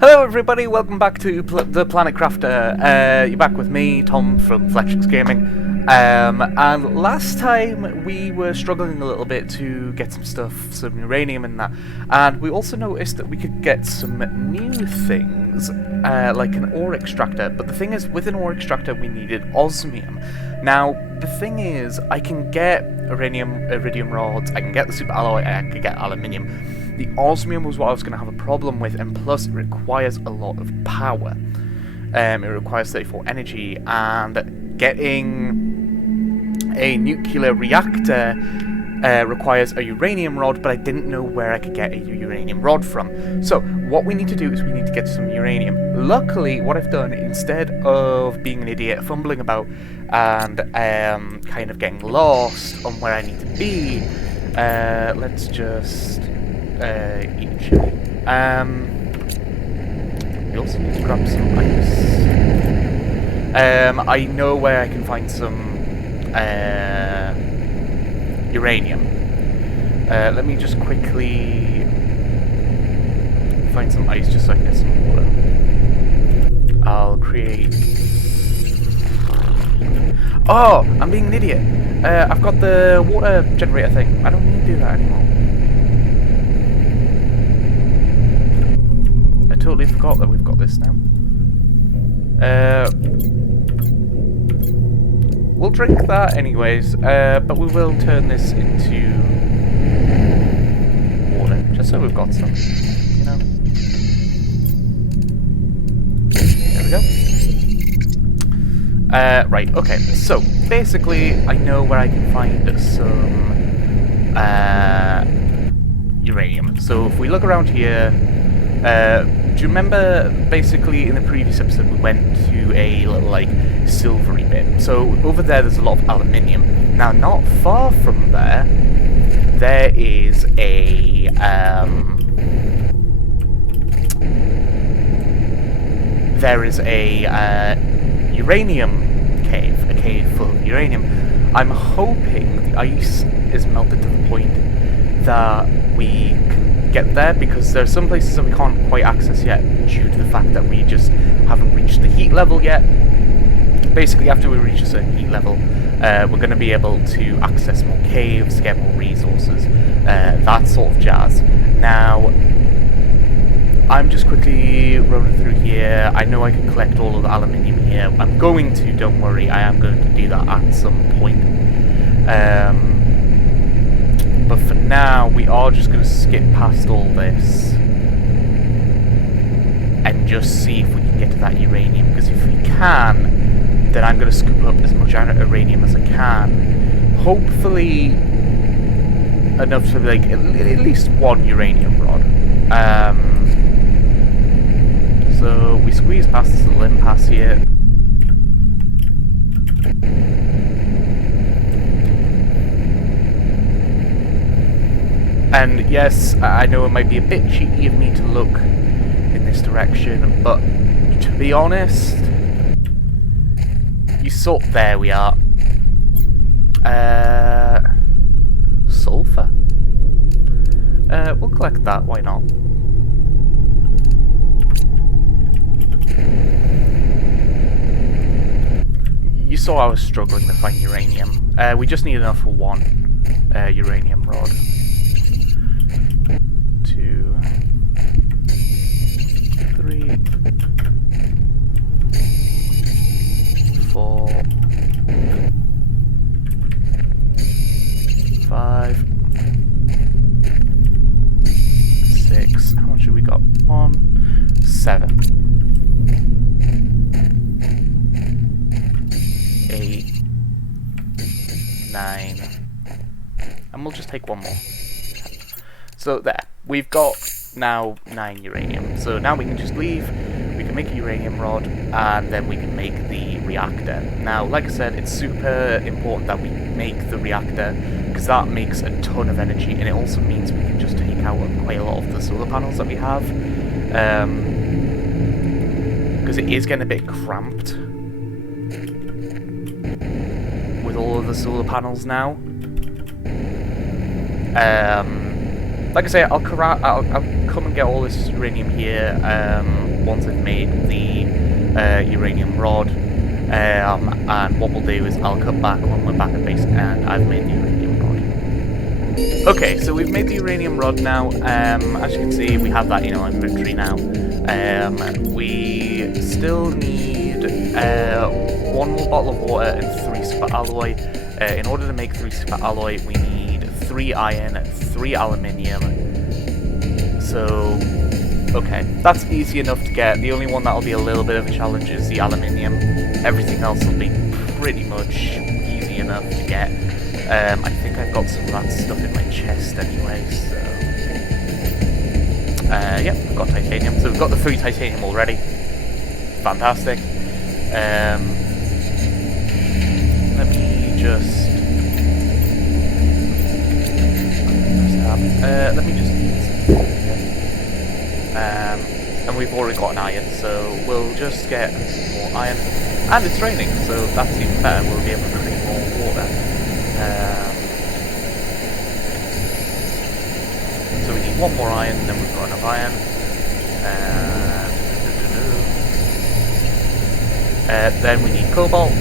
Hello everybody, welcome back to the Planet Crafter. You're back with me, Tom from Fletchix Gaming. And last time we were struggling a little bit to get some stuff, some uranium and that. And we also noticed that we could get some new things, like an Ore Extractor. But the thing is, with an Ore Extractor we needed osmium. Now, the thing is, I can get iridium rods, I can get the super alloy, I can get aluminium. The osmium was what I was going to have a problem with, and plus it requires a lot of power. It requires 34 energy, and getting a nuclear reactor requires a uranium rod, but I didn't know where I could get a uranium rod from. So what we need to do is we need to get some uranium. Luckily, what I've done, instead of being an idiot, fumbling about, and kind of getting lost on where I need to be, let's just... eat chili. We also need to grab some ice. I know where I can find some uranium. Let me just quickly find some ice just so I can get some water. I'll create... Oh! I'm being an idiot! I've got the water generator thing. I don't need to do that anymore. Totally forgot that we've got this now. We'll drink that anyways, but we will turn this into water, just so we've got some, you know. There we go. Right, okay, so basically I know where I can find some uranium. So if we look around here, do you remember, basically, in the previous episode we went to a little, like, silvery bit. So, over there's a lot of aluminium. Now, not far from there is a, uranium cave. A cave full of uranium. I'm hoping the ice is melted to the point that we can get there, because there are some places that we can't quite access yet due to the fact that we just haven't reached the heat level yet. Basically, after we reach a certain heat level, we're going to be able to access more caves, get more resources, that sort of jazz. Now, I'm just quickly rolling through here. I know I can collect all of the aluminium here. I'm going to, don't worry, I am going to do that at some point. But for now, we are just going to skip past all this and just see if we can get to that uranium. Because if we can, then I'm going to scoop up as much uranium as I can. Hopefully, enough to like at least one uranium rod. So we squeeze past this little impasse here. And yes, I know it might be a bit cheeky of me to look in this direction, but to be honest, there we are. Sulfur. We'll collect that, why not? You saw I was struggling to find uranium. We just need enough for one uranium rod. 2, 3, 4, 5, 6. How much have we got? 1, 7, 8, 9, and we'll just take one more. So there, we've got now 9 uranium. So now we can just leave, we can make a uranium rod, and then we can make the reactor. Now, like I said, it's super important that we make the reactor, because that makes a ton of energy, and it also means we can just take out quite a lot of the solar panels that we have. Because it is getting a bit cramped with all of the solar panels now. Like I say, I'll come and get all this uranium here. once I've made the uranium rod. And what we'll do is I'll come back when we're back at base and I've made the uranium rod. Okay, so we've made the uranium rod now. As you can see, we have that in our inventory now. We still need 1 more bottle of water and 3 super alloy. In order to make 3 super alloy, we need 3 iron, 3 aluminium. So, okay, that's easy enough to get. The only one that'll be a little bit of a challenge is the aluminium. Everything else will be pretty much easy enough to get. I think I've got some of that stuff in my chest anyway, so... yep, we've got titanium. So we've got the 3 titanium already. Fantastic. Let me just... let me just eat some food here. And we've already got an iron, so we'll just get more iron. And it's raining, so that's even better. We'll be able to create more water. So we need 1 more iron, and then we've got enough iron. Then we need cobalt.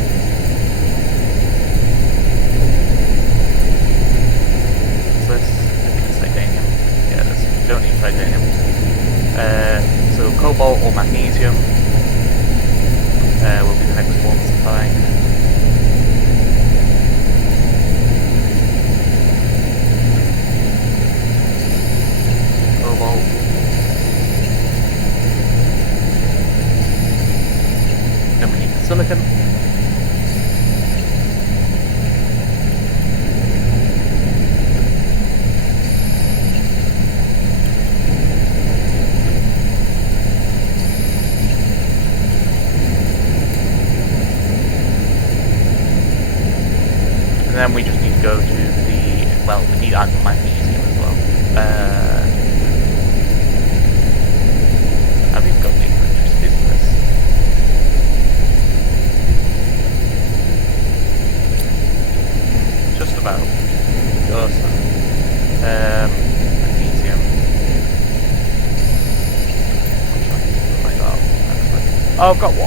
So I think it's titanium. Yeah, we don't need titanium. So cobalt or magnesium will be the next ones to find. Cobalt. Then we need the silicon. And then we just need to go to the, well, we need to add the magnesium as well. Have you got the electricity for this? Just about. Just magnesium. Like that. Oh, I've got 1.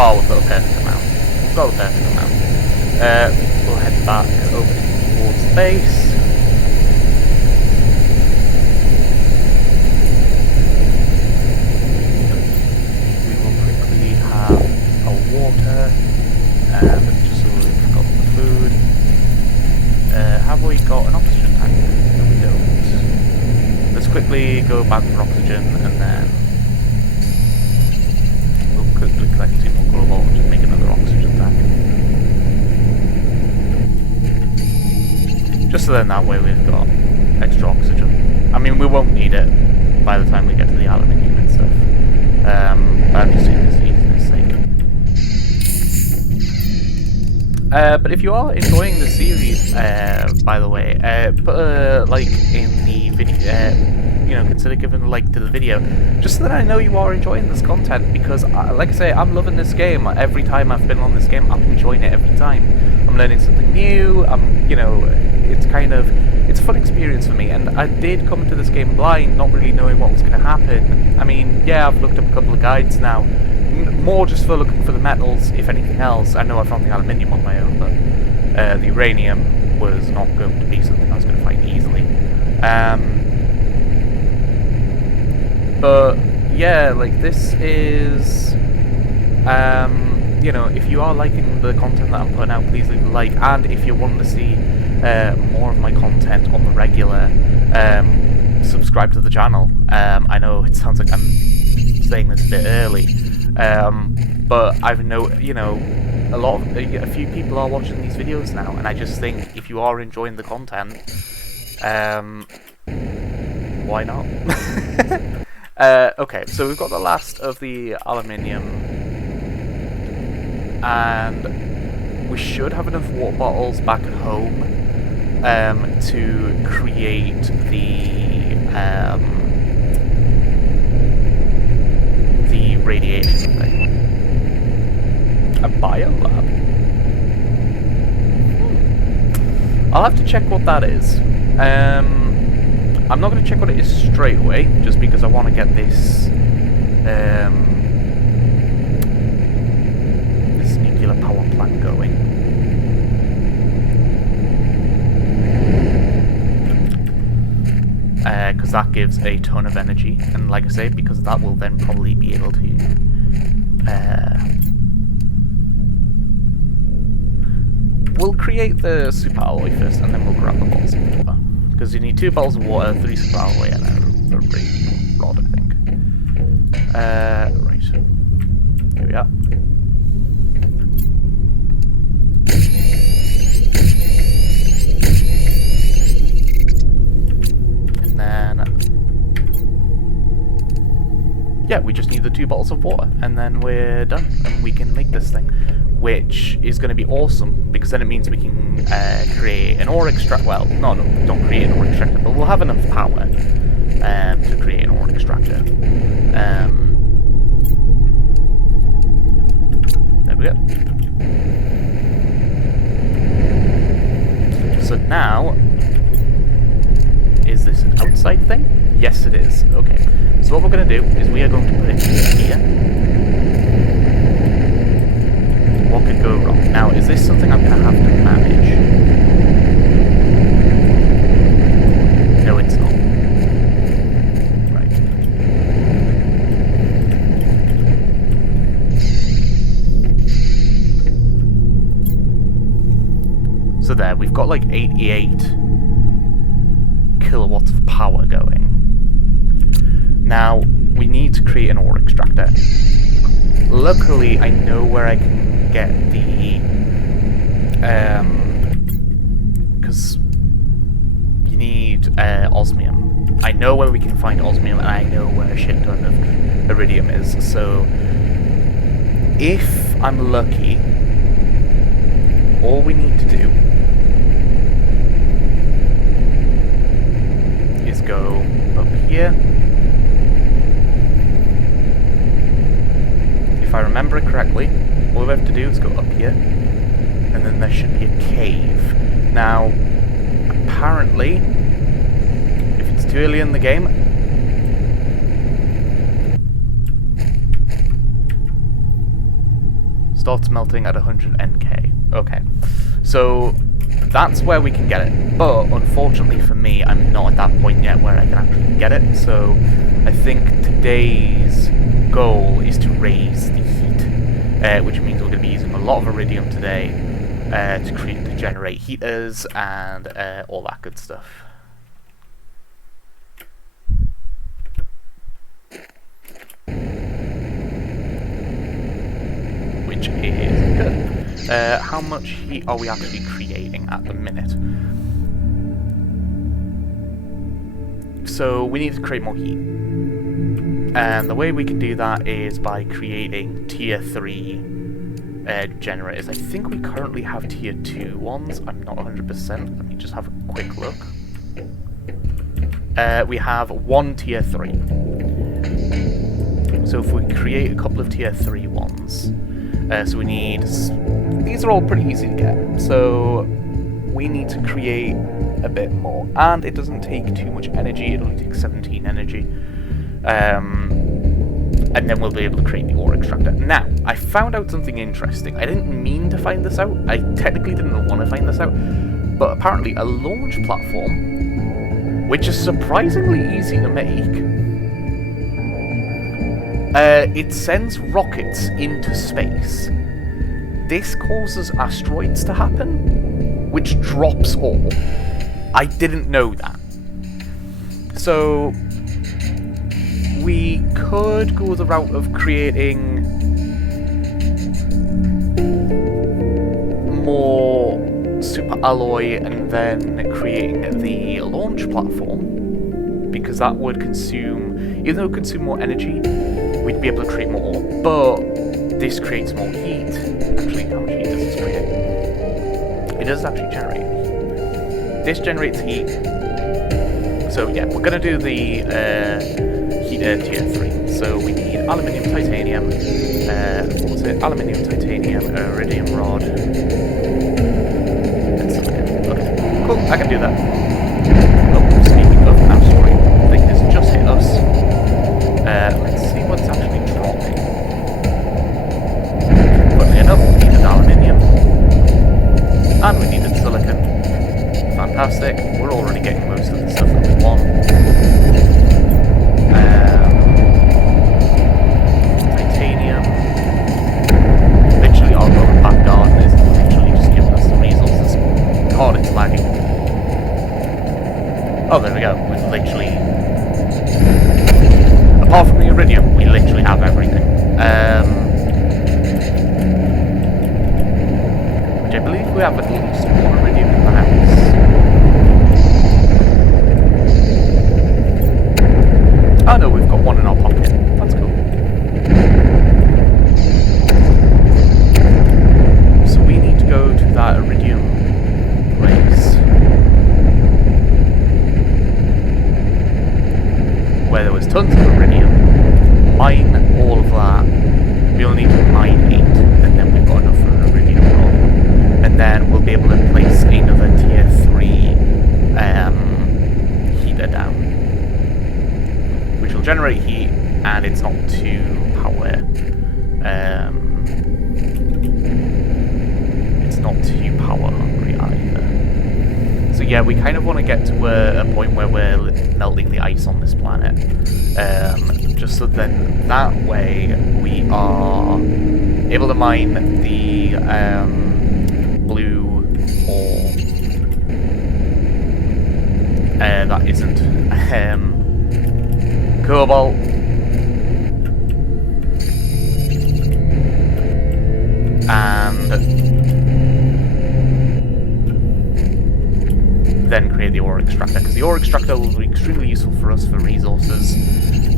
Oh, we've got a perfect amount. We've got a perfect amount. We'll head back over towards the base. We will quickly have our water, just so we've got the food. Have we got an oxygen tank? No, we don't. Let's quickly go back for oxygen and then quickly collect 2 more cobalt and just make another oxygen tank. Just so then that way we've got extra oxygen. I mean, we won't need it by the time we get to the aluminium and stuff. But I'm just doing this for easiness sake. But if you are enjoying the series, by the way, put a like in the video. You know, consider giving a like to the video, just so that I know you are enjoying this content, because, like I say, I'm loving this game. Every time I've been on this game, I'm enjoying it every time. I'm learning something new, you know, it's a fun experience for me, and I did come into this game blind, not really knowing what was going to happen. I mean, yeah, I've looked up a couple of guides now, more just for looking for the metals, if anything else. I know I found the aluminium on my own, but the uranium was not going to be something I was going to find easily. But yeah, like, this is, you know, if you are liking the content that I'm putting out, please leave a like, and if you want to see more of my content on the regular, subscribe to the channel. I know it sounds like I'm saying this a bit early, but I've you know, a few people are watching these videos now, and I just think if you are enjoying the content, why not? Okay, so we've got the last of the aluminium, and we should have enough water bottles back at home to create the radiation thing. A biolab. I'll have to check what that is. I'm not going to check what it is straight away, just because I want to get this this nuclear power plant going. Because that gives a ton of energy, and like I say, because that will then probably be able to we'll create the super alloy first, and then we'll grab the bottles of water. Because you need 2 bottles of water, 3 super alloy, and a radium rod, I think. Right. Here we are. And then... yeah, we just need the 2 bottles of water, and then we're done, and we can make this thing. Which is going to be awesome, because then it means we can create an ore extractor. Well, no, don't create an ore extractor, but we'll have enough power to create an ore extractor. There we go. So now, is this an outside thing? Yes, it is. Okay. So what we're going to do is we are going to put it here. What could go wrong? Now, is this something I'm going to have to manage? No, it's not. Right. So there, we've got like 88 kilowatts of power going. Now, we need to create an ore extractor. Luckily, I know where I can get the because you need osmium. I know where we can find osmium, and I know where a shit ton of iridium is. So if I'm lucky, all we need to do is go up here. If I remember it correctly, all we have to do is go up here, and then there should be a cave. Now, apparently, if it's too early in the game, starts melting at 100 NK. Okay, so that's where we can get it. But unfortunately for me, I'm not at that point yet where I can actually get it. So I think today's goal is to raise the heat, which means we're going to be using a lot of iridium today to generate heaters and all that good stuff. Which is good. How much heat are we actually creating at the minute? So we need to create more heat. And the way we can do that is by creating tier 3 generators. I think we currently have tier 2 ones. I'm not 100%. Let me just have a quick look. We have 1 tier 3. So if we create a couple of tier 3 ones, so we need... these are all pretty easy to get. So we need to create a bit more. And it doesn't take too much energy. It only takes 17 energy. And then we'll be able to create the ore extractor. Now, I found out something interesting. I didn't mean to find this out. I technically didn't want to find this out. But apparently a launch platform, which is surprisingly easy to make, it sends rockets into space. This causes asteroids to happen, which drops ore. I didn't know that. So we could go the route of creating more super alloy and then creating the launch platform, because that would consume, even though it would consume more energy, we'd be able to create more ore. But this creates more heat. Actually, how much heat does this create? It does actually generate heat. This generates heat. So yeah, we're going to do the heater tier 3. So we need aluminium, titanium, what was it? Aluminium, titanium, iridium rod, and silicon. Okay, I can do that. Oh, speaking of asteroid, the thing has just hit us. Let's see what's actually dropping. Funnily enough, we needed aluminium. And we needed silicon. Fantastic. We're already getting most of the stuff that we want. Titanium. Literally, our own back garden is literally just giving us the resources. God, it's lagging. Oh, there we go. We've literally... Apart from the iridium, we literally have everything. Which I believe we have at least one iridium in the house. Oh no, we've got one in our pocket. That's cool. So we need to go to that iridium place. Where there was tons of iridium. Mine all of that. We only need to mine 8, and then we've got enough for an iridium rod. And then we'll be able to place another tier 3 heater down. Which will generate heat, and it's not too power. It's not too power hungry either. So yeah, we kind of want to get to a point where we're melting the ice on this planet. Just so then that way we are able to mine the blue ore that isn't cobalt. And then create the Ore Extractor, because the Ore Extractor will be extremely useful for us for resources.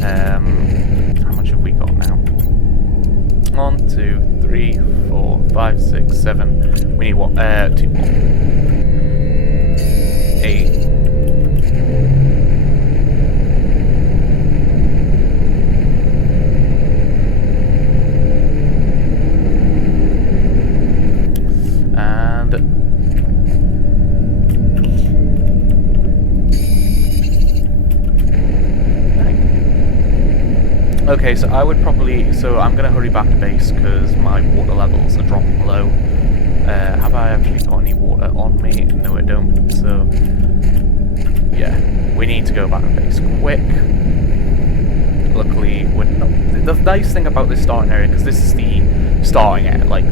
How much have we got now? 1, 2, 3, 4, 5, 6, 7. We need what? 2 more. 8. Okay, so I would probably... So I'm going to hurry back to base because my water levels are dropping low. Have I actually got any water on me? No, I don't. So, yeah, we need to go back to base quick. Luckily, we're not... The nice thing about this starting area, because this is the starting area, like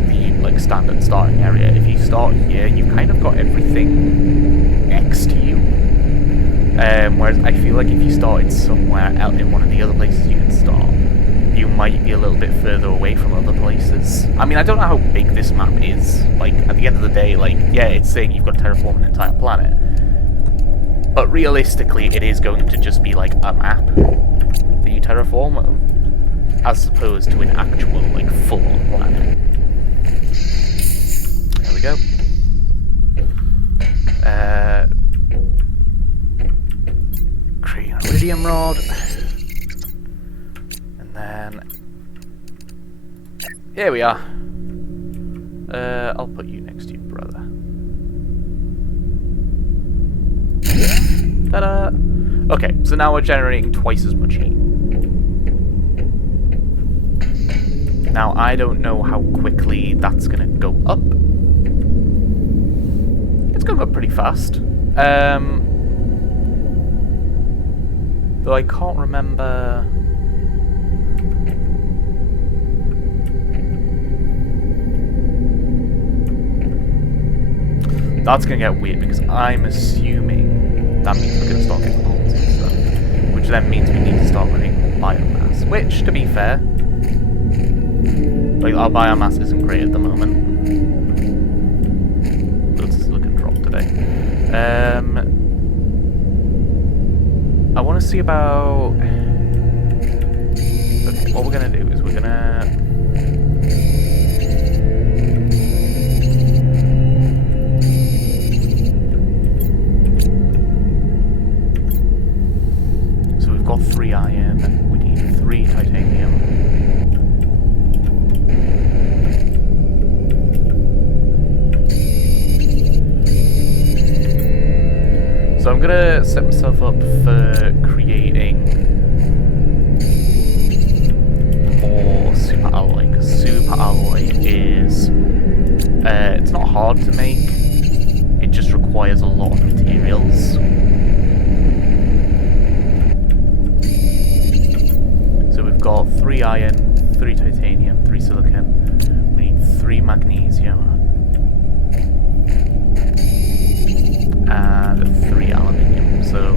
standard starting area. If you start here, you've kind of got everything next to you. Whereas I feel like if you started somewhere out in one of the other places you can start, you might be a little bit further away from other places. I mean, I don't know how big this map is. Like, at the end of the day, like, yeah, it's saying you've got to terraform an entire planet. But realistically, it is going to just be like a map that you terraform, as opposed to an actual, like, full-on planet. There we go. Create an iridium rod. And then... here we are. I'll put you next to your brother. Ta-da! Okay, so now we're generating twice as much heat. Now, I don't know how quickly that's going to go up. It's going up pretty fast. Though I can't remember... That's going to get weird, because I'm assuming that means we're going to start getting bombs and stuff. Which then means we need to start running more biomass. Which, to be fair, like, our biomass isn't great at the moment. Let's look at drop today. I want to see about... okay, what we're going to do is we're going to... so we've got 3 iron, we need 3 titanium. So I'm gonna set myself up for creating more super alloy, because super alloy is it's not hard to make, it just requires a lot of materials. So we've got 3 iron, 3 titanium, 3 silicon, we need 3 magnesium, and 3 aluminium. So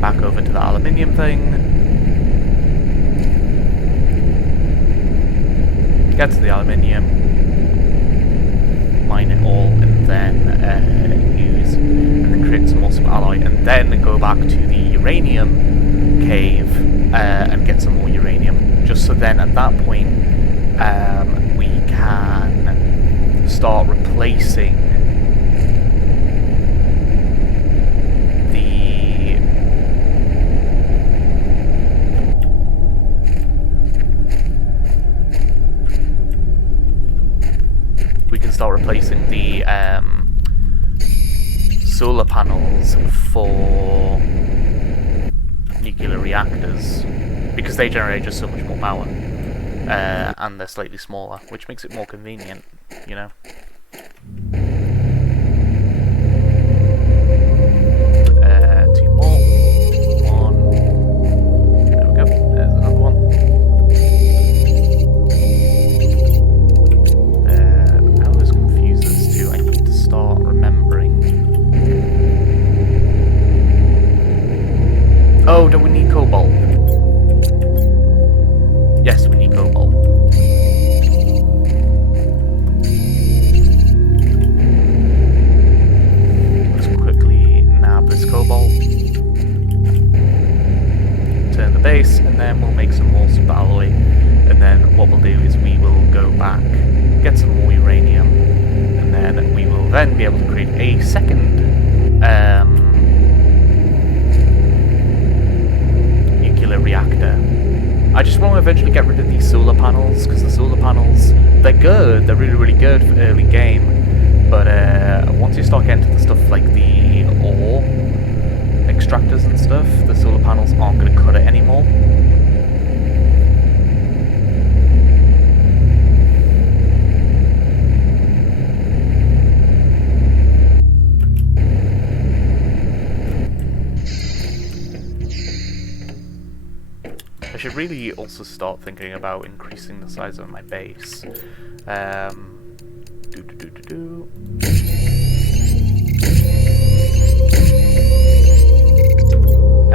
back over to the aluminium thing, get to the aluminium, mine it all, and then create some more super alloy, and then go back to the uranium cave and get some more uranium, just so then at that point we can start replacing the solar panels for nuclear reactors, because they generate just so much more power, and they're slightly smaller, which makes it more convenient, you know. 2 more. 1. There we go. There's another one. I always confuse those two. I need to start remembering. Oh, don't we need cobalt? Yes, we need cobalt. Let's quickly nab this cobalt. Turn the base, and then we'll make some more super alloy. And then what we'll do is we will go back, get some more uranium, and then we will then be able to create a second nuclear reactor. I just want to eventually get rid of these solar panels, because the solar panels, they're good, they're really, really good for early game, but once you start getting to the stuff like the ore extractors and stuff, the solar panels aren't going to cut it anymore. I should really also start thinking about increasing the size of my base.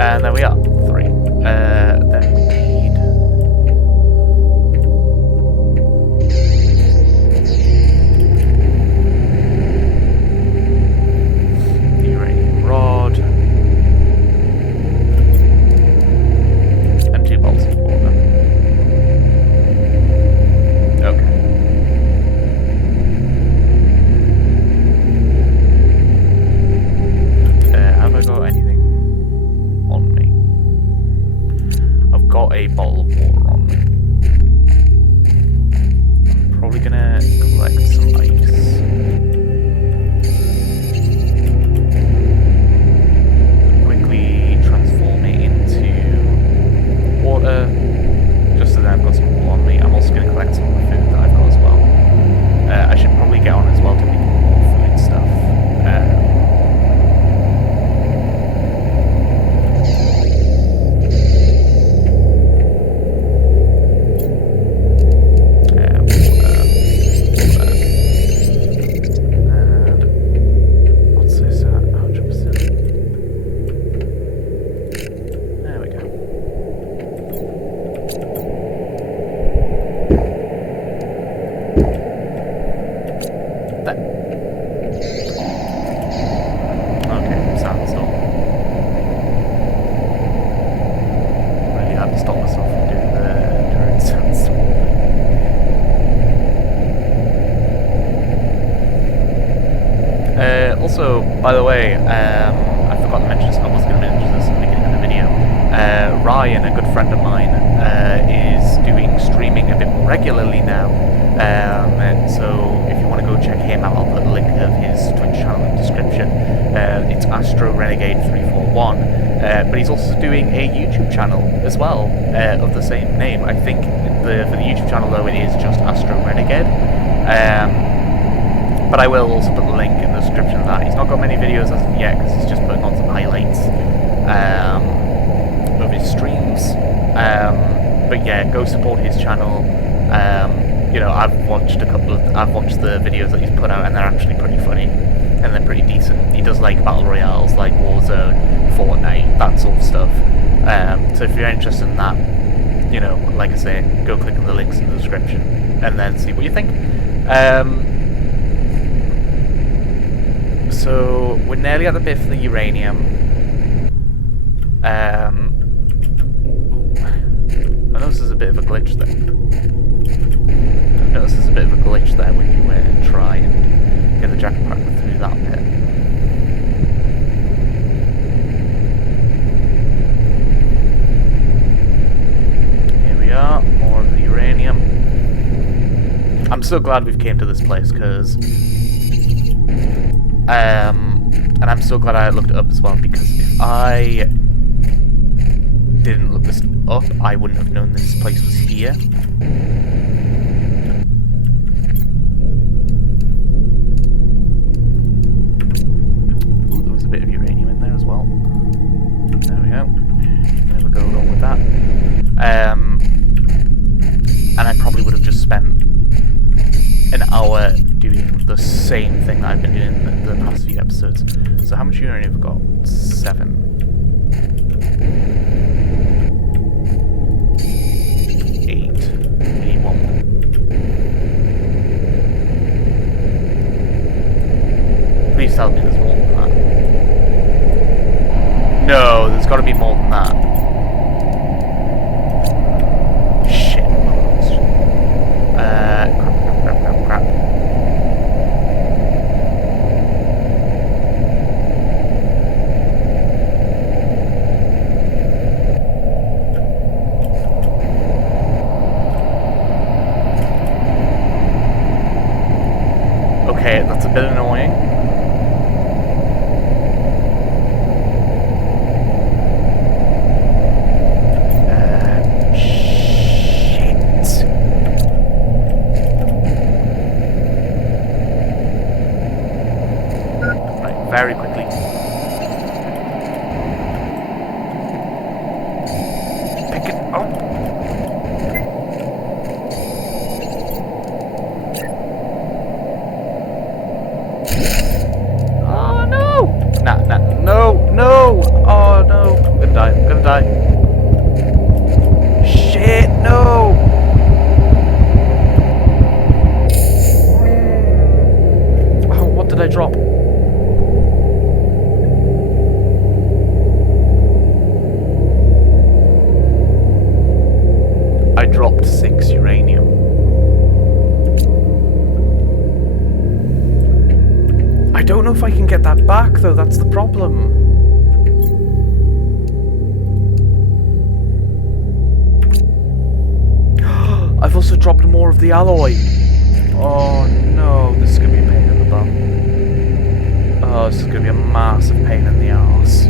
And there we are, 3. Then we need the uranium rod and 2 bolts of water. Okay. Have I got anything on me? I've got a bottle of water on me. I'm probably gonna collect some ice. Quickly transform it into water, just so that I've got some water on me. I'm also gonna collect some of the food that I've got as well. I should probably get on as well to make more food stuff. Also, by the way, I forgot to mention this, I was going to mention this at the beginning of the video. Ryan, a good friend of mine, is doing streaming a bit more regularly now. So if you want to go check him out, I'll put a link of his Twitch channel in the description. It's Astro Renegade 341, but he's also doing a YouTube channel as well of the same name. I think for the YouTube channel though it is just Astro Renegade, but I will also put the link in the description of that. He's not got many videos as of yet because he's just putting on some highlights of his streams, but yeah, go support his channel. You know, I've watched the videos that he's put out, and they're actually pretty funny, and they're pretty decent. He does like battle royales, like Warzone, Fortnite, that sort of stuff. So if you're interested in that, you know, like I say, go click on the links in the description, and then see what you think. So we're nearly at the bit for the uranium. I notice there's a bit of a glitch there. Notice there's a bit of a glitch there when you try and get the jackpot through that bit. Here we are, more of the uranium. I'm so glad we've came to this place because, and I'm so glad I looked it up as well, because if I didn't look this up, I wouldn't have known this place was here. And I probably would have just spent an hour doing the same thing that I've been doing the past few episodes. So how much uranium have I got? 7. 8. We need 1 more. Please tell me there's more than that. No, there's got to be more than that. Crap. Okay, that's a bit annoying. Very quickly. Pick it up. Oh no! No! Oh no! I'm gonna die. Shit! No! Oh, what did I drop? I dropped 6 uranium. I don't know if I can get that back though, that's the problem. I've also dropped more of the alloy. Oh no, this is going to be a pain in the bum. Oh, this is going to be a massive pain in the arse.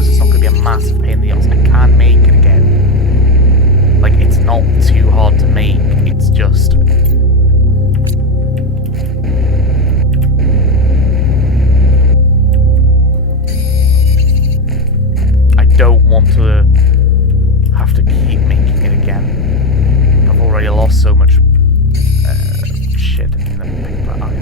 It's not going to be a massive pain in the ass. I can make it again. Like, it's not too hard to make. It's just... I don't want to have to keep making it again. I've already lost so much shit in the big black iron.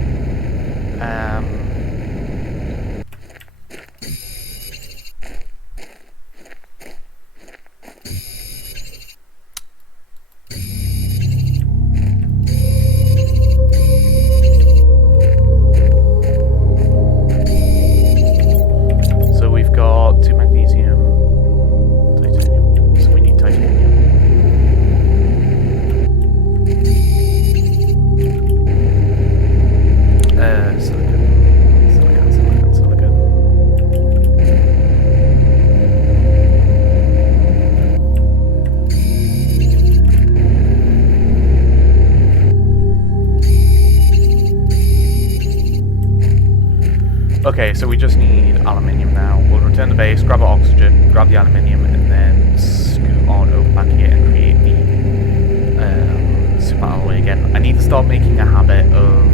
Okay, so we just need aluminium now. We'll return the base, grab our oxygen, grab the aluminium, and then scoot on over back here and create the super alloy again. I need to start making a habit of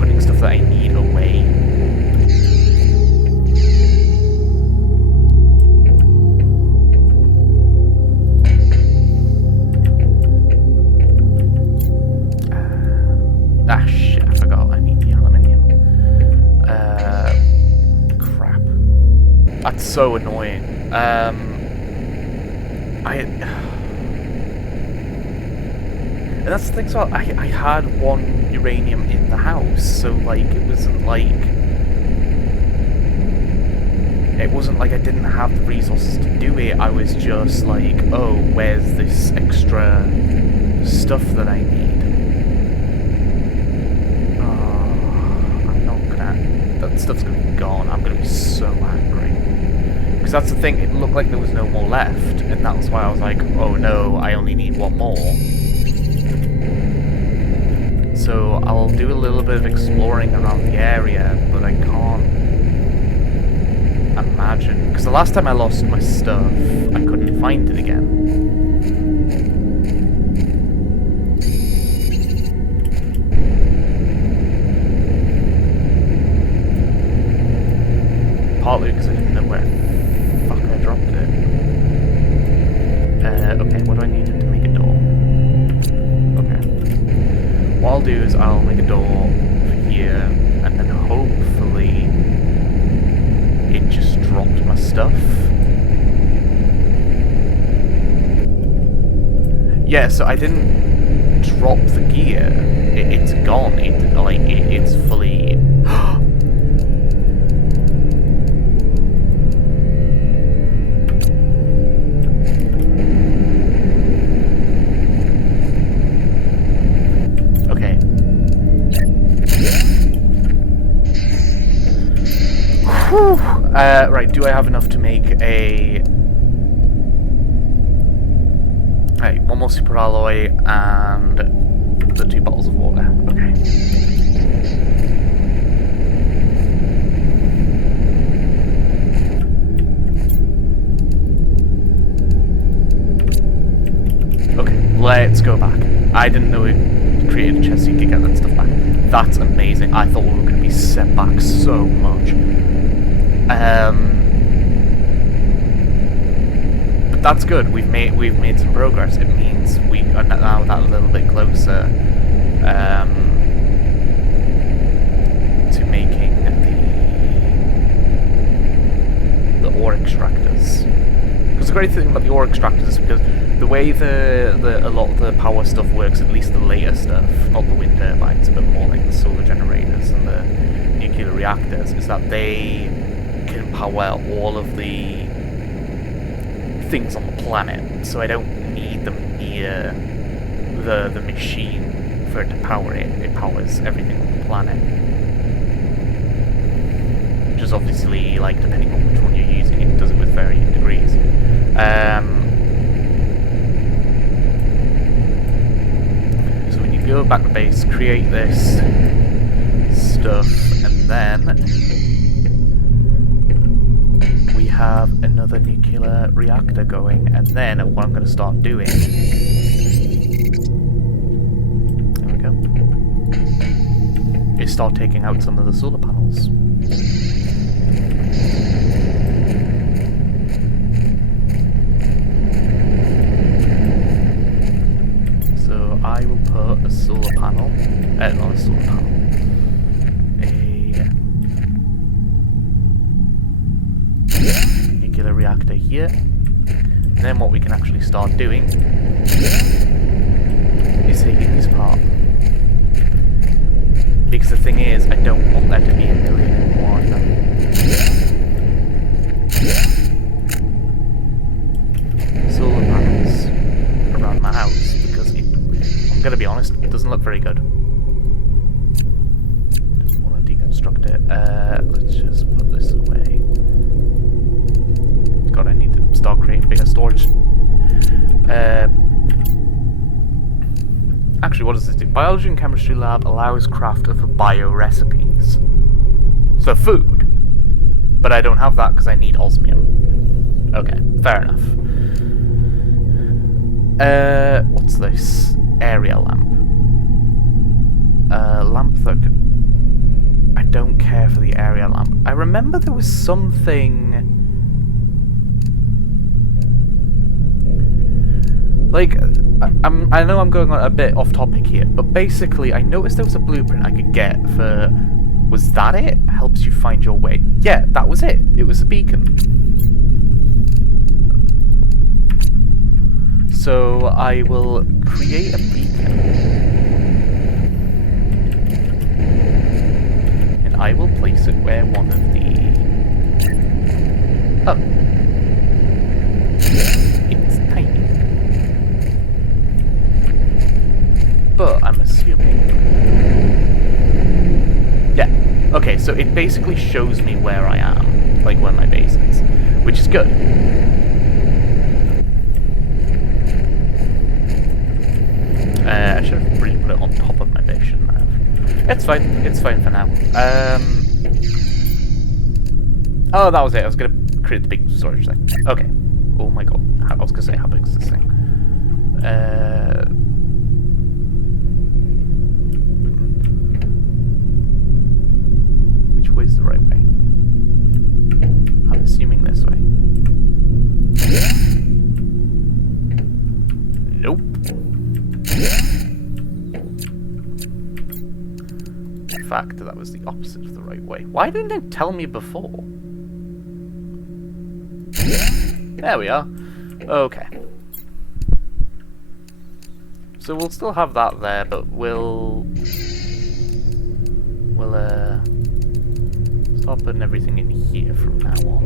putting stuff that I need away. Shit, I forgot. I need the aluminium. Crap. That's so annoying. And that's the thing, so I had one uranium in the house, so, like, it wasn't like I didn't have the resources to do it. I was just like, oh, where's this extra stuff that I need? That stuff's gonna be gone. I'm gonna be so angry. Because that's the thing, it looked like there was no more left, and that's why I was like, oh no, I only need one more. So I'll do a little bit of exploring around the area, but I can't imagine. Because the last time I lost my stuff, I couldn't find it again. Partly because I didn't know where the fuck I dropped it. Okay, what do I need to make a door? Okay. What I'll do is I'll make a door for here, and then hopefully it just dropped my stuff. Yeah, so I didn't drop the gear. It's gone. It's fully... right, do I have enough to make a... Right, one more super alloy and the 2 bottles of water. Okay. Okay, let's go back. I didn't know it created a chest so you could get that stuff back. That's amazing. I thought we were going to be set back so much. But that's good. We've made some progress. It means we are now that little bit closer to making the ore extractors. Because the great thing about the ore extractors is because the way a lot of the power stuff works, at least the later stuff, not the wind turbines, but more like the solar generators and the nuclear reactors, is that they can power all of the things on the planet, so I don't need them near the machine for it to power it. It powers everything on the planet. Which is obviously, like, depending on which one you're using, it does it with varying degrees. So when you go back to base, create this stuff, and then have another nuclear reactor going, and then what I'm going to start doing, there we go, is start taking out some of the solar panels. So I will put a solar panel, not a solar panel, nuclear reactor here, and then what we can actually start doing is taking this part, because the thing is, I don't want there to be 1,000,001 solar panels around my house, because I'm gonna be honest, it doesn't look very good. Don't want to deconstruct it. Let's just put this away. God, I need to start creating bigger storage. actually, what does this do? Biology and chemistry lab allows craft of bio recipes. So food. But I don't have that because I need osmium. Okay, fair enough. What's this? Area lamp. Lamp that I don't care for the area lamp. I remember there was something... Like, I know I'm going on a bit off topic here, but basically I noticed there was a blueprint I could get for... Was that it? Helps you find your way. Yeah, that was it. It was a beacon. So I will create a beacon. And I will place it where one of the... Oh. It's tiny. But I'm assuming... Yeah. Okay, so it basically shows me where I am. Like where my base is. Which is good. I should have really put it on top of my base, shouldn't I have? It's fine for now. Oh, that was it. I was going to create the big storage thing. Okay. Oh my god. I was going to say, how big is this thing? Which way is the right way? I'm assuming this way. Nope. In fact, that was the opposite of the right way. Why didn't it tell me before? There we are. Okay. So we'll still have that there, but we'll start putting everything in here from now on.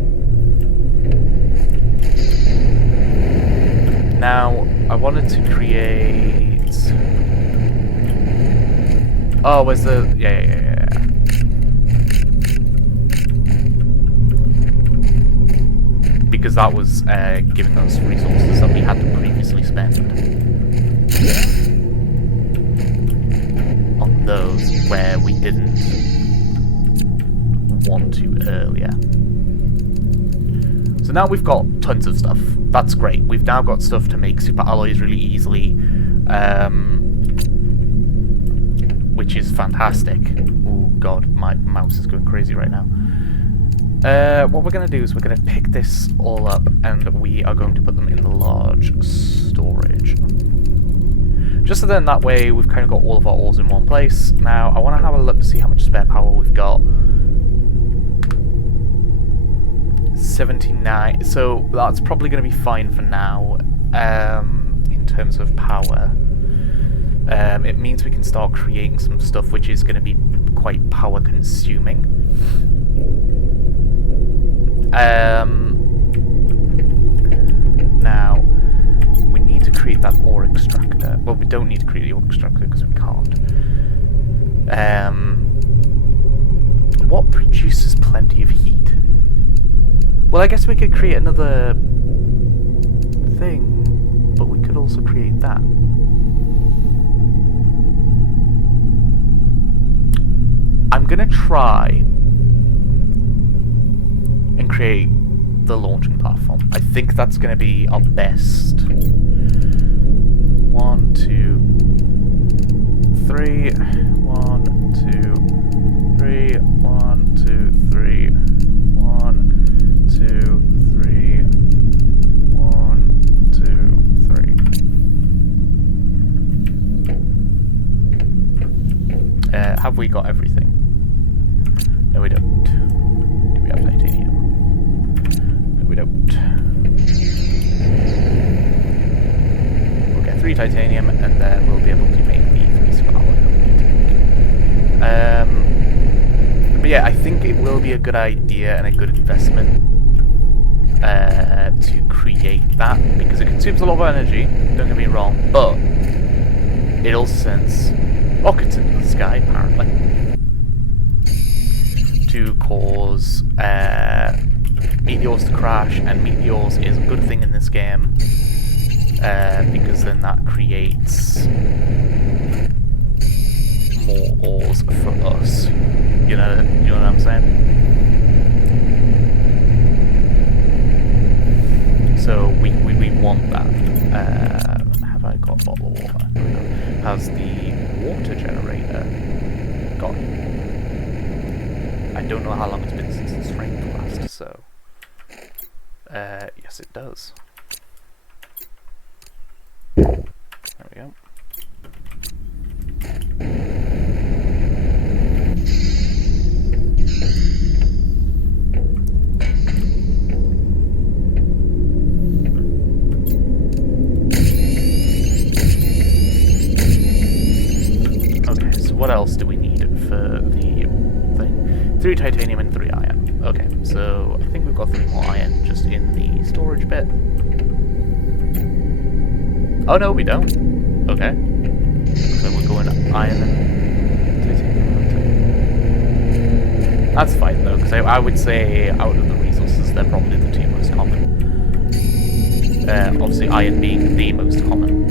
Now, I wanted to create... Oh, where's the... Yeah. Because that was giving us resources that we had to previously spend on those where we didn't want to earlier. So now we've got tons of stuff. That's great. We've now got stuff to make super alloys really easily, which is fantastic. Oh god, my mouse is going crazy right now. What we're going to do is we're going to pick this all up and we are going to put them in the large storage. Just so then that way we've kind of got all of our ores in one place. Now I want to have a look to see how much spare power we've got. 79, so that's probably going to be fine for now in terms of power. It means we can start creating some stuff which is going to be quite power consuming. Now, we need to create that ore extractor. Well, we don't need to create the ore extractor because we can't. What produces plenty of heat? Well, I guess we could create another thing, but we could also create that. I'm gonna try and create the launching platform. I think that's going to be our best. 1, 2, 3. 1, 2, 3. 1, 2, 3. 1, 2, 3. 1, 2, 3. Have we got everything? No, we don't. Do we have titanium? We don't. We'll get 3 titanium and then we'll be able to make the 3 super alloy that we need to make. But yeah, I think it will be a good idea and a good investment to create that because it consumes a lot of energy, don't get me wrong, but it also sends rockets into the sky apparently to cause meteors to crash, and meteors is a good thing in this game because then that creates Has the water generator got... I don't know how long it's been since it's rained last, so... yes it does. There we go. Okay, so what else do we need for the thing? 3 titanium and 3 iron. Okay, so I think we've got 3 more iron just in the storage bit. Oh no, we don't. Okay. So we're going iron and titanium. That's fine though, because I would say out of the resources, they're probably the 2 most common. Obviously iron being the most common.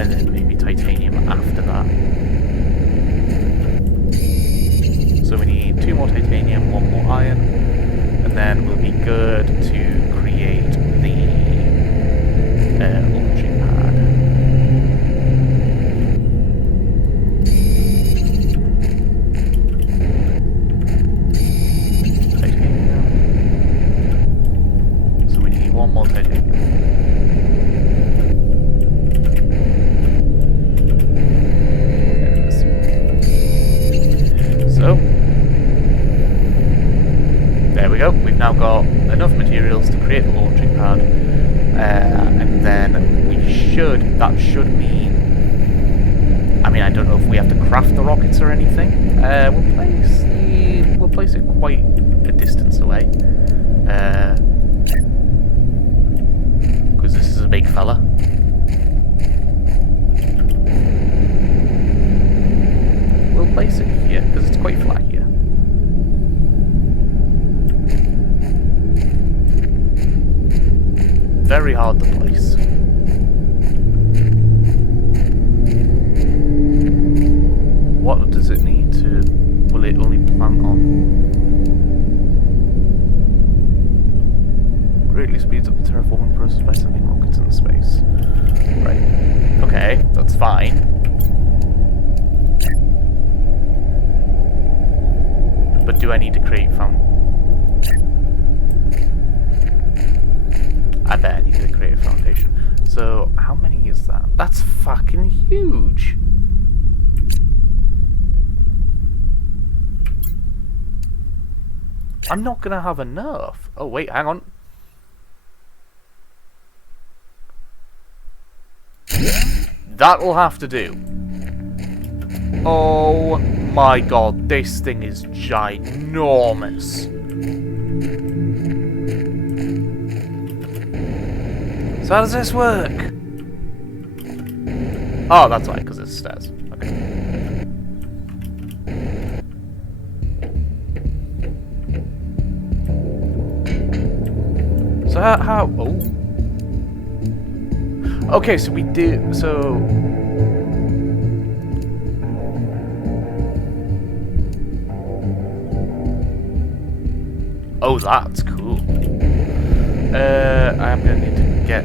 And then maybe titanium after that. So we need 2 more titanium, 1 more iron, and then we'll be good to create the launching pad. Titanium. So we need 1 more titanium. There it is. So there we go. We've now got enough materials to create the launching pad. And then that should mean, I mean, I don't know if we have to craft the rockets or anything. We'll place it quite a distance away. Because this is a big fella. We'll place it here, because it's quite flat here. Very hard to place. What does it need to... Will it only plant on? Greatly speeds up the terraforming process by sending rockets into space. Right. Okay, that's fine. But do I need to create I bet I need to create a foundation. So, how many is that? That's fucking huge! I'm not gonna have enough. Oh wait, hang on. That'll have to do. Oh my god, this thing is ginormous. So how does this work? Oh, that's why, because it's stairs. Okay. So how oh. Okay, so we do, so... Oh, that's cool. I'm gonna need to get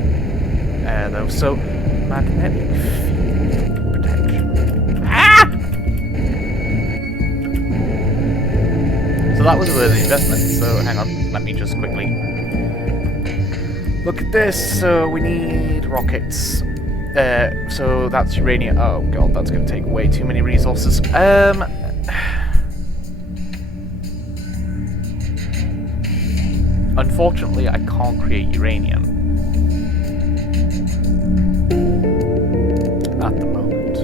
though. So magnetic field protection. Ah! So that was a worthy investment. So hang on, let me just quickly look at this. So we need rockets. So that's uranium. Oh god, that's gonna take way too many resources. Unfortunately, I can't create uranium at the moment.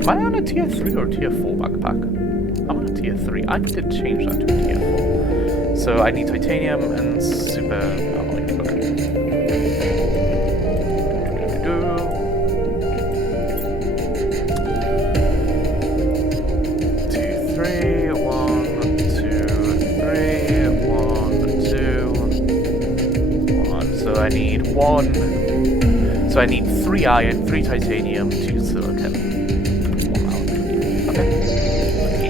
Am I on a tier 3 or a tier 4 backpack? I'm on a tier 3. I need to change that to a tier 4. So I need titanium and super alloy. Okay. 2, 3, 1, 2, 3, 1, 2, 1. So I need 1. So I need 3 iron, 3 titanium, 2 silicon, 1 aluminium. Okay.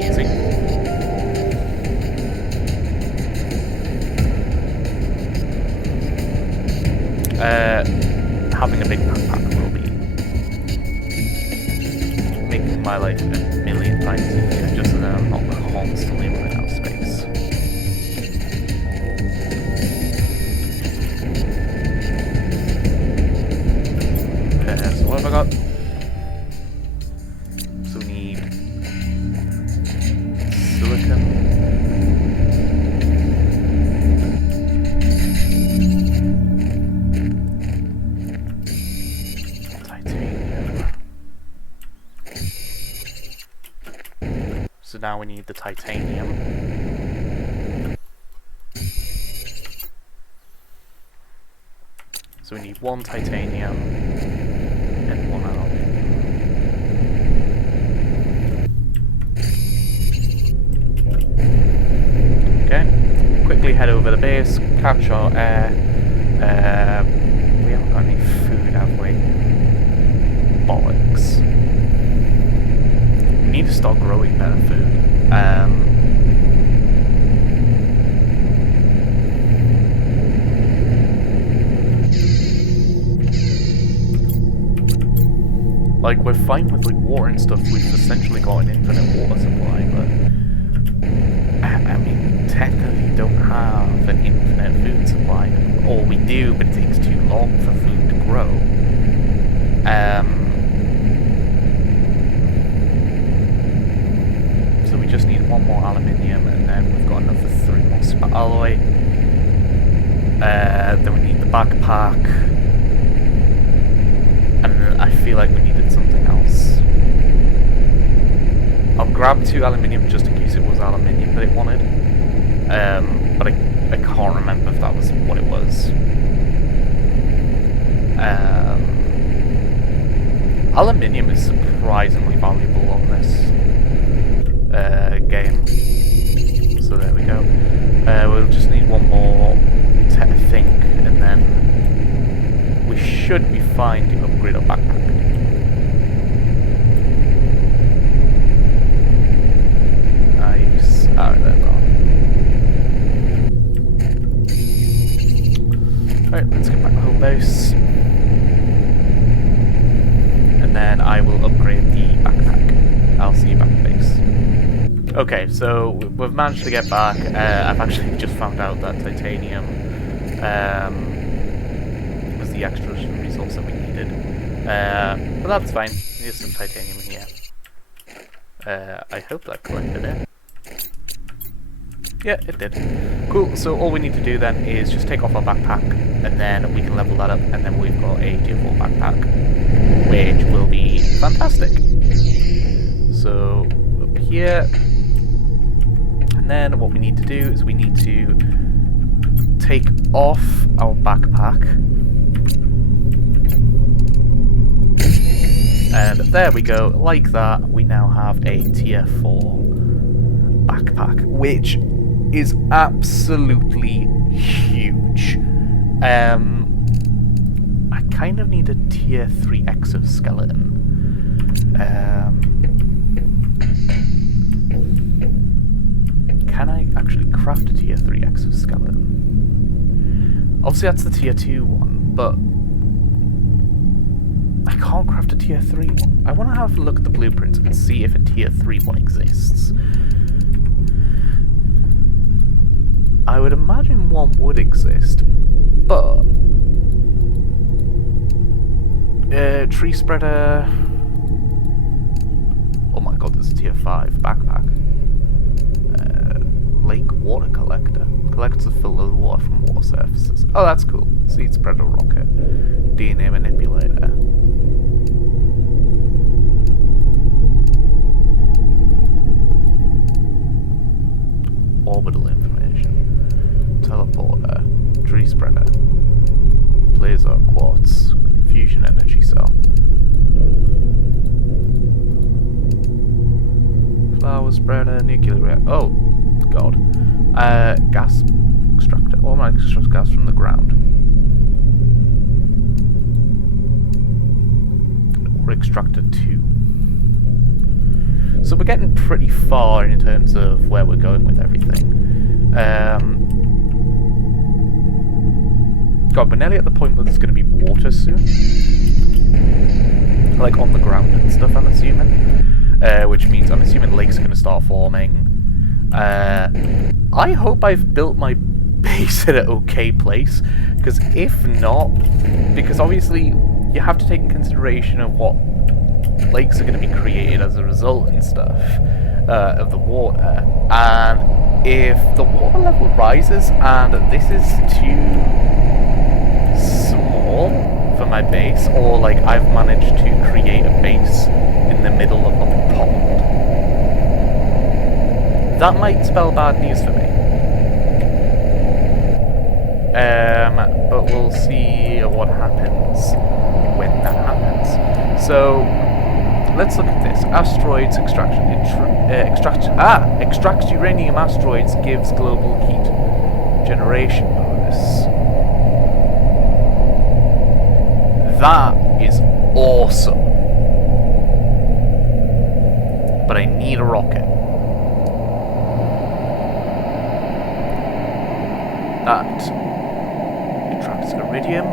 Easy. having a big backpack will be making my life a million times easier, just so that I'm not constantly running out of space. So what have I got? So we need silicon. So now we need the titanium. So we need 1 titanium and 1 aluminium. Okay, quickly head over the base, catch our air. We haven't got any food, have we? Bollocks. We need to start growing better food. Like, we're fine with like water and stuff. We've essentially got an infinite water supply, but I mean, technically don't have an infinite food supply. Or we do, but it takes too long for food to grow. So we just need 1 more aluminium, and then we've got another 3 more spot alloy. Then we need the backpack, and then I feel like we needed something else. I'll grab 2 aluminium just in case it was aluminium that it wanted, but I can't remember if that was what it was. Aluminium is surprisingly valuable on this game. So there we go. We'll just need 1 more thing, and then we should be fine to upgrade our backpack. Nice. Alright, that's on. Alright, let's get back to home base. And then I will upgrade the backpack. I'll see you back at base. Okay, so we've managed to get back. I've actually just found out that titanium was the extra resource that we needed. But that's fine. There's some titanium in here. I hope that collected it. Yeah, it did. Cool, so all we need to do then is just take off our backpack, and then we can level that up, and then we've got a tier 4 backpack, which will be fantastic. So, up here, and then what we need to do is we need to take off our backpack, and there we go, like that, we now have a tier 4 backpack, which is absolutely huge. I kind of need a tier 3 exoskeleton. Can I actually craft a tier 3 exoskeleton? Obviously that's the tier 2 one, but I can't craft a tier 3 one. I want to have a look at the blueprints and see if a tier 3 one exists. I would imagine one would exist, but tree spreader. Oh my god, there's a tier 5 backpack. Lake water collector. Collects a filter of water from water surfaces. Oh, that's cool. Seed spreader rocket. DNA manipulator. Orbital information. Teleporter. Tree spreader. Laser quartz. Fusion energy cell. Flower spreader. Nuclear reactor. Oh, god. Gas extractor. Automatic extracts gas from the ground. Ore Extractor 2. So we're getting pretty far in terms of where we're going with everything. God, we're nearly at the point where there's going to be water soon. Like on the ground and stuff, I'm assuming. Which means I'm assuming lakes are going to start forming. I hope I've built my base at an okay place, because if not, because obviously you have to take in consideration of what lakes are going to be created as a result and stuff of the water, and if the water level rises and this is too small for my base, or like I've managed to create a base in the middle of a pond, that might spell bad news for me. But we'll see what happens when that happens. So let's look at this. Asteroids extraction. Extracts uranium asteroids, gives global heat generation bonus. That is awesome. But I need a rocket. That attracts iridium.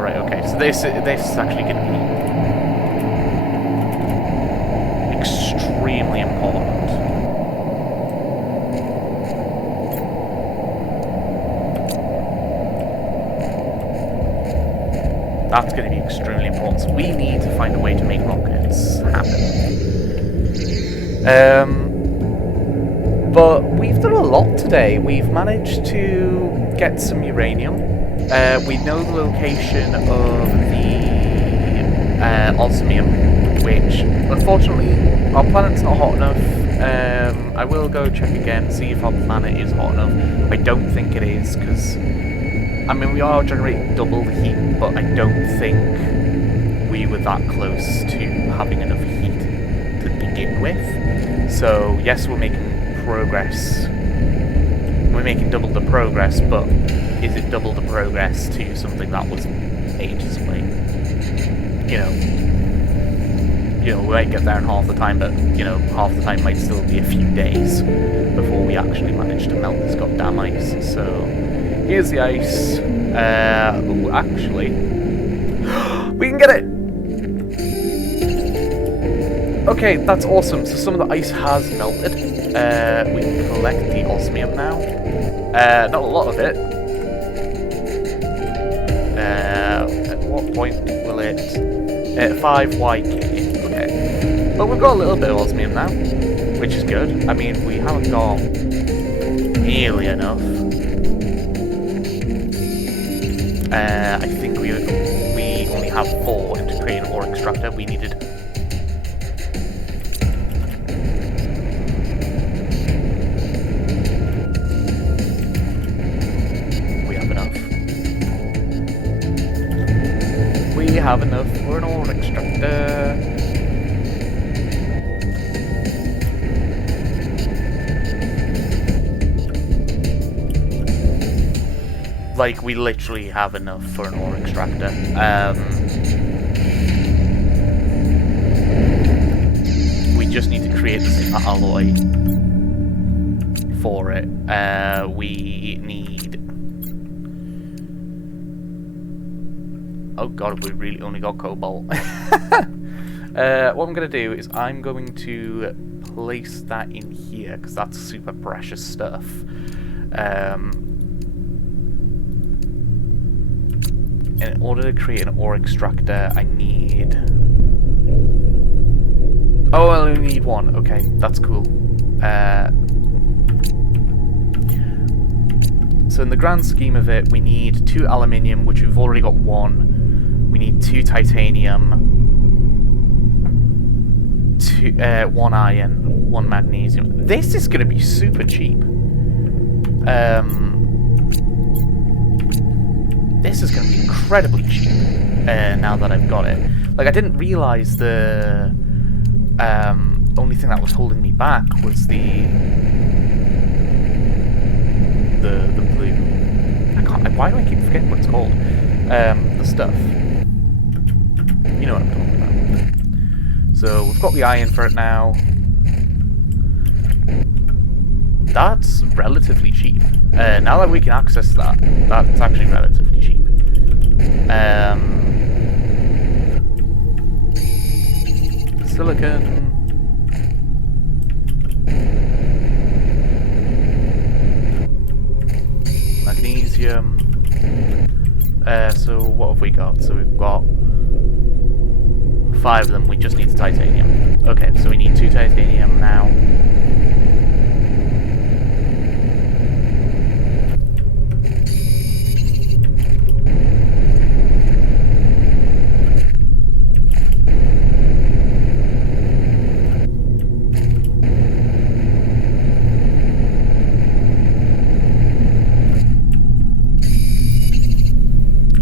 Right, okay, so this is actually going to be extremely important. That's going to be extremely important, so we need to find a way to make rockets happen. But we've done a lot today. We've managed to get some uranium. We know the location of the osmium, which, unfortunately, our planet's not hot enough. I will go check again, see if our planet is hot enough. I don't think it is, because, I mean, we are generating double the heat, but I don't think we were that close to having enough heat to begin with. So, yes, we're making progress. We're making double the progress, but is it double the progress to something that was ages away? You know, we might get there in half the time, but, you know, half the time might still be a few days before we actually manage to melt this goddamn ice. So, here's the ice. Oh, actually, we can get it! Okay, that's awesome. So some of the ice has melted. We can collect the osmium now. Not a lot of it. At what point will it... 5 YK. Okay. But we've got a little bit of osmium now, which is good. I mean, we haven't got nearly enough. I think we only have 4 to create an Ore Extractor. We needed... We have enough for an Ore Extractor. Like, we literally have enough for an Ore Extractor. We just need to create the super alloy for it. We need... Oh god, we really only got cobalt. What I'm going to do is I'm going to place that in here, because that's super precious stuff. In order to create an Ore Extractor, I need... Oh, I only need 1. Okay, that's cool. So in the grand scheme of it, we need 2 aluminium, which we've already got 1. We need 2 titanium, 1 iron, 1 magnesium. This is going to be super cheap. This is going to be incredibly cheap now that I've got it. Like, I didn't realise the only thing that was holding me back was the blue. I Why do I keep forgetting what it's called? The stuff. You know what I'm talking about. So we've got the iron for it now. That's relatively cheap. Now that we can access that, that's actually relatively cheap. Silicon. Magnesium. So what have we got? So we've got 5 of them. We just need the titanium. Okay, so we need 2 titanium now.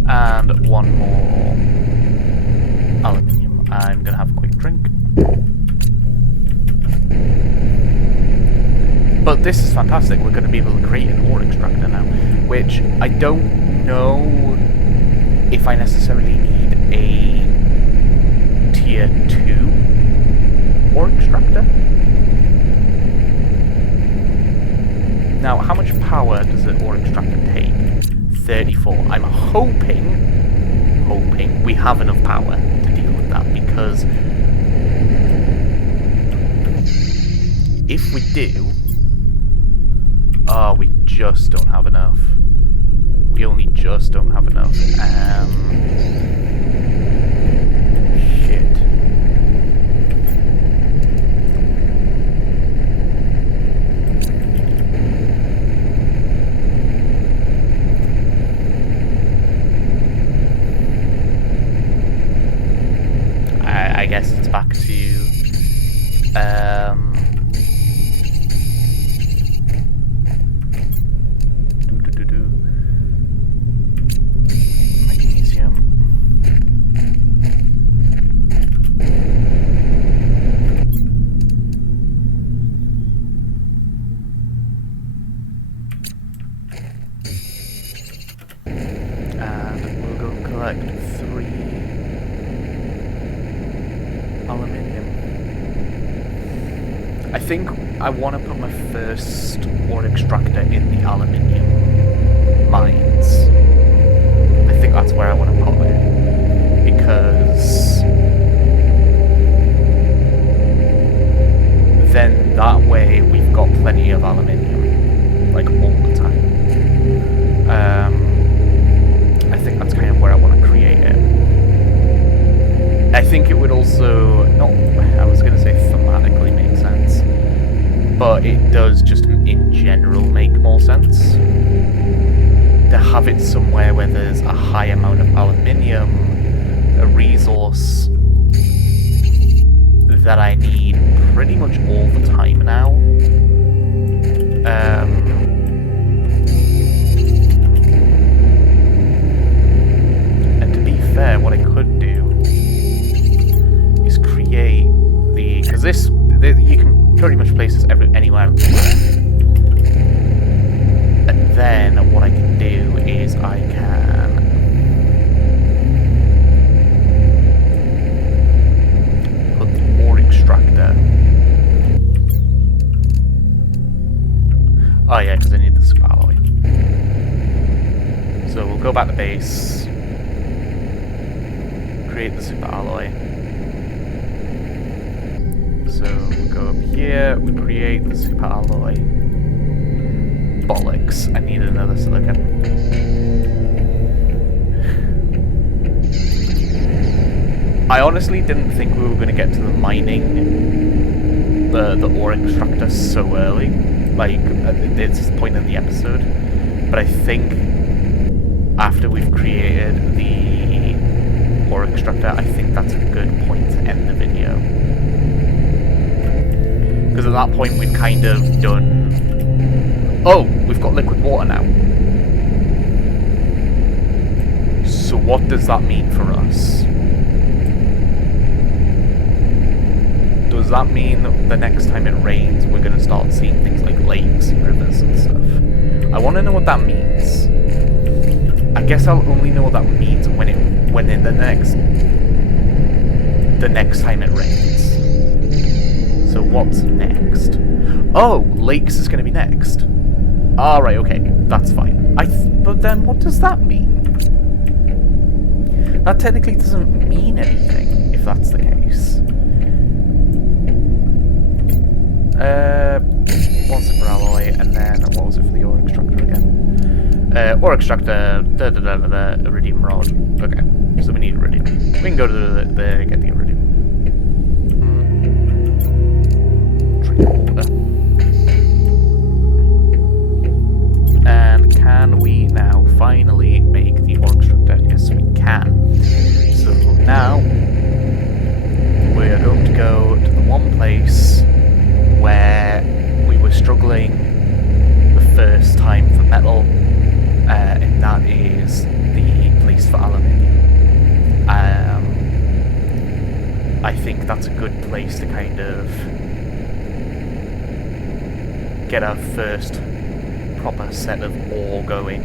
And 1 more aluminium. I'm gonna have a quick drink. But this is fantastic. We're gonna be able to create an ore extractor now, which I don't know if I necessarily need a tier 2 ore extractor. Now, how much power does an ore extractor take? 34. I'm hoping we have enough power to deal with that, because if we do, we just don't have enough. We only just don't have enough. Shit. I guess it's back to magnesium. And we'll go collect 3 aluminium. I think I want to put my first ore extractor in the aluminium mines. I think that's where I want to put it, because then that way we've got plenty of aluminium, like all the time. I think that's kind of where I want to create it. I think it would also, I was going to say thematically make sense, but it does just in general make more sense to have it somewhere where there's a high amount of aluminium, a resource that I need pretty much all the time now. And to be fair, what I could do is create the, because you can pretty much place this anywhere. And then what I can do is I can put the ore extractor. Oh yeah, because I need the super alloy. So we'll go back to base, create the super alloy. So we'll go up here, we create the super alloy. Bollocks, I need another silicon. I honestly didn't think we were going to get to the mining the ore extractor so early, like at this point in the episode, but I think after we've created the ore extractor, I think that's a good point to end the video. Because at that point we've kind of done... Oh, we've got liquid water now. So what does that mean for us? Does that mean the next time it rains we're going to start seeing things like lakes and rivers and stuff? I want to know what that means. guess I'll only know what that means when in the next time it rains. So what's next? Oh, lakes is going to be next. Alright, okay, that's fine. But then what does that mean? That technically doesn't mean anything, if that's the case. Once for alloy, and then what was it for the ore extractor again? Ore extractor, iridium rod. Okay, so we need iridium. We can go to get the iridium. Drink water. And can we now finally make the ore extractor? Yes, we can. So now we are going to go to the one place where we were struggling the first time for metal, and that is the place for aluminium. I think that's a good place to kind of get our first proper set of ore going.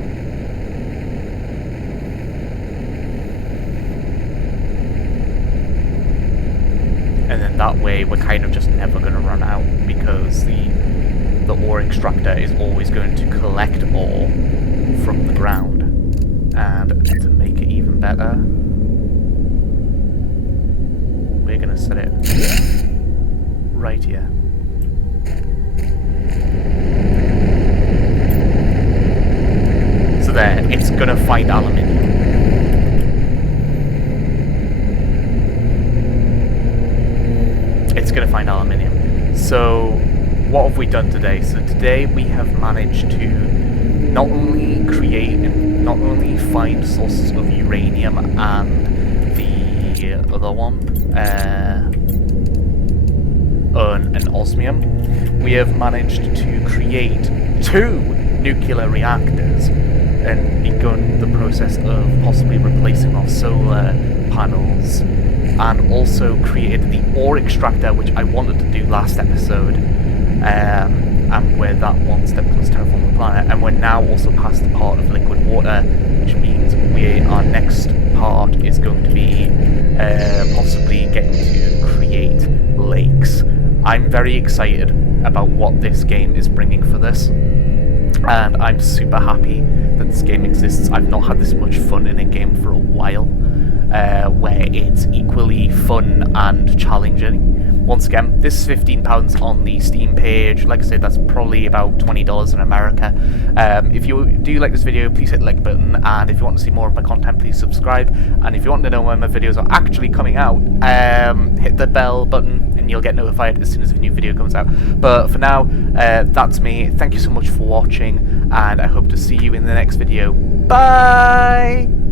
And then that way we're kind of just never going to run out, because the ore extractor is always going to collect ore from the ground. And to make it even better, we're going to set it right here. So there, it's going to find aluminium. It's going to find aluminium. So what have we done today? So today we have managed to not only create and not only find sources of uranium and the other one, and osmium, we have managed to create 2 nuclear reactors and begun the process of possibly replacing our solar panels, and also created the ore extractor, which I wanted to do last episode, and where that one step plus terraform the planet, and we're now also past the part of liquid water, which means our next part is going to be possibly getting to create lakes. I'm very excited about what this game is bringing for this, and I'm super happy that this game exists. I've not had this much fun in a game for a while, where it's equally fun and challenging. Once again, this is £15 on the Steam page. Like I said, that's probably about $20 in America. If you do like this video, please hit the like button, and if you want to see more of my content, please subscribe. And if you want to know when my videos are actually coming out, hit the bell button and you'll get notified as soon as a new video comes out. But for now, that's me. Thank you so much for watching, and I hope to see you in the next video. Bye!